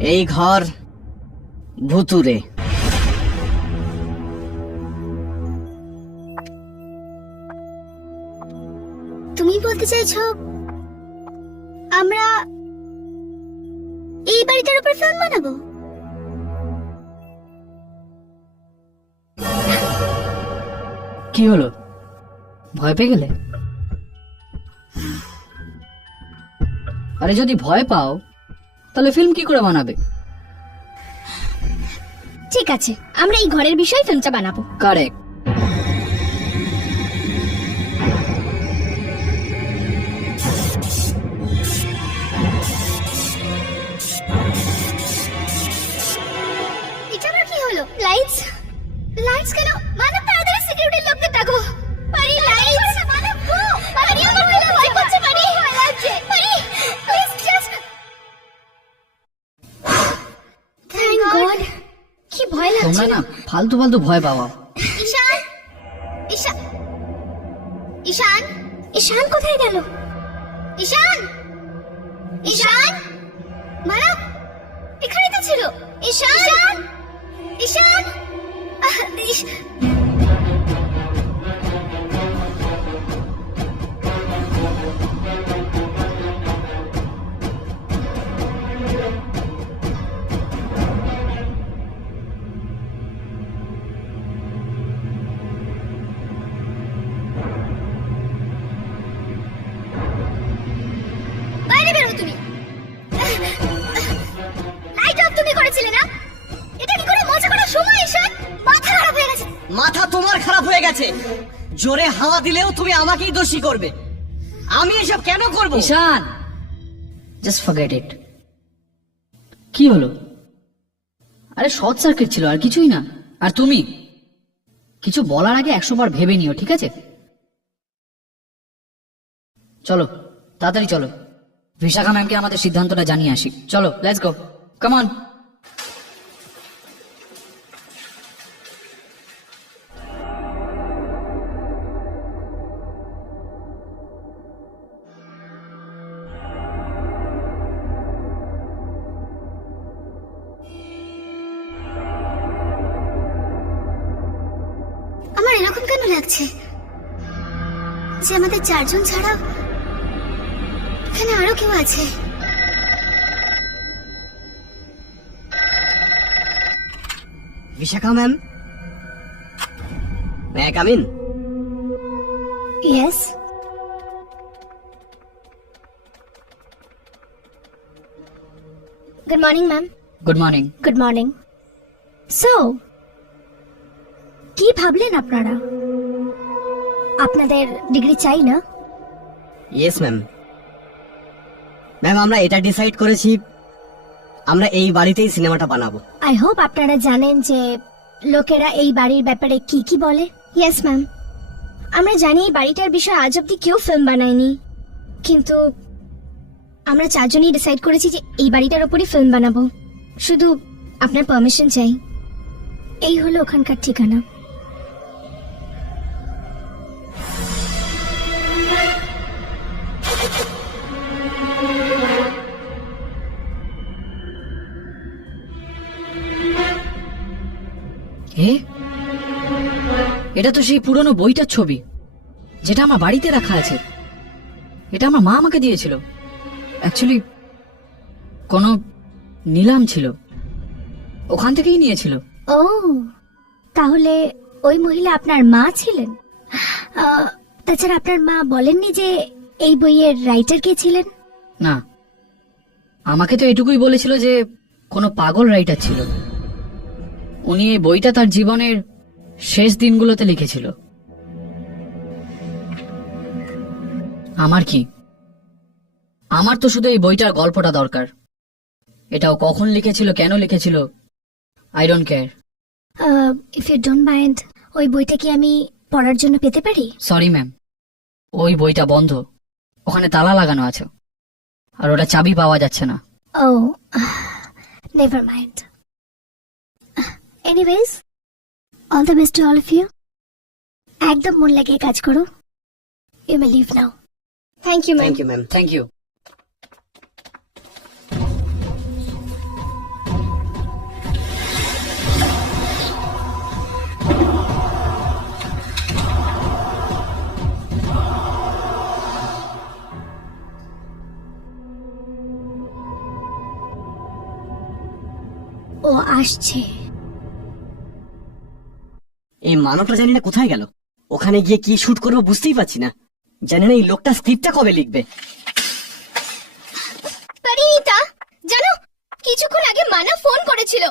এই ঘর ভুতুরে। তুমি বলতে চাইছো আমরা এই বাড়িটার উপর ফিল্ম বানাবো? কি হলো, ভয় পেয়ে গেলে? আরে যদি ভয় পাও তাহলে ফিল্ম কি করে বানাবে? ঠিক আছে, আমরা এই ঘরের বিষয়ে ফিল্মটা বানাবো। কারেক্ট। এটা আবার কি হলো? লাইটস লাইটস কেন? মানব তাড়াতাড়ি সিকিউরিটি লোকদের ডাকো। পারি লাইটস মানব গো। পারি আমার ভয় করছে। পারি পারি প্লিজ জাস্ট থ্যাংক গড। কি ভয় লাগছে। তোমরা না ফালতু ফালতু ভয় পাওয়া। ঈশান ঈশান ঈশান ঈশান কোথায় গেল? ঈশান ঈশান মানব এখানে তো ছিল। ঈশান ঈশান বাইরে বেরো তুমি। লাইট অফ তুমি করেছিলে না? এটা কি করে মজা করার সময়? ঈশান মাথা খারাপ হয়ে গেছে। মাথা তোমার খারাপ হয়ে গেছে। জোরে হাওয়া দিলেও তুমি আমাকেই দোষী করবে। আমি এসব কেন করব? ঈশান, জাস্ট ফরগেট ইট। কি হলো? আরে শর্ট সার্কিট ছিল, আর কিছুই না। আর তুমি কিছু বলার আগে 100 বার ভেবে নিও, ঠিক আছে? চলো তাড়াতাড়ি চলো, বিশাখা ম্যামকে আমাদের সিদ্ধান্তটা জানিয়ে আসি। চলো, লেটস গো, কাম অন। আমার এরকম কেন লাগছে যে আমাদের 4 জন ছাড়া এখানে আরো কেউ আছে? Bishakha ma'am, may I come in? Yes. Good morning ma'am. Good morning. Good morning. So কি ভাবলেন আপনারা? আপনাদের ডিগ্রি চাই না? Yes ma'am. ম্যাম, আমরা এটা ডিসাইড করেছি, আমরা এই বাড়িতেই সিনেমাটা বানাবো। আই হোপ আপনারা জানেন যে লোকেরা এই বাড়ির ব্যাপারে কি কি বলে। ইয়েস ম্যাম, আমরা জানি এই বাড়িটার বিষয়ে আজ অব্দি কেউ ফিল্ম বানায়নি, কিন্তু আমরা 4 জনই ডিসাইড করেছি যে এই বাড়িটার উপরই ফিল্ম বানাবো। শুধু আপনার পারমিশন চাই। এই হলো ওখানকার ঠিকানা। এটা তো সেই পুরনো বইটার ছবি যেটা আমার বাড়িতে রাখা আছে। এটা আমার মা আমাকে দিয়েছিল। অ্যাকচুয়ালি কোনো নিলাম ছিল, ওখান থেকেই নিয়েছিল। ও, তাহলে ওই মহিলা আপনার মা ছিলেন? তাছাড়া আপনার মা বলেননি যে এই বইয়ের রাইটার কে ছিলেন? না, আমাকে তো এটুকুই বলেছিল যে কোনো পাগল রাইটার ছিল। উনি এই বইটা তার জীবনের শেষ দিনগুলোতে লিখেছিল। আমার কি, আমার তো শুধু এই বইটার গল্পটা দরকার। এটাও কখন লিখেছিল, কেন লিখেছিল, I don't care. If you don't mind, ওই বইটা কি আমি পড়ার জন্য পেতে পারি? সরি ম্যাম, ওই বইটা বন্ধ, ওখানে তালা লাগানো আছে, আর ওটা চাবি পাওয়া যাচ্ছে না। Oh, never mind. Anyways, all the best to all of you. একদম মন লাগিয়ে কাজ করো। You may leave now. Thank you ma'am. Thank you ma'am, thank you. আসছে। এই মানবটা জানি না কোথায় গেল। ওখানে গিয়ে কি শুট করবো বুঝতেই পারছি না। জানি না এই লোকটা স্ক্রিপ্টটা কবে লিখবে। পরিণীতা, জানো কিছুক্ষণ আগে মানা ফোন করেছিল।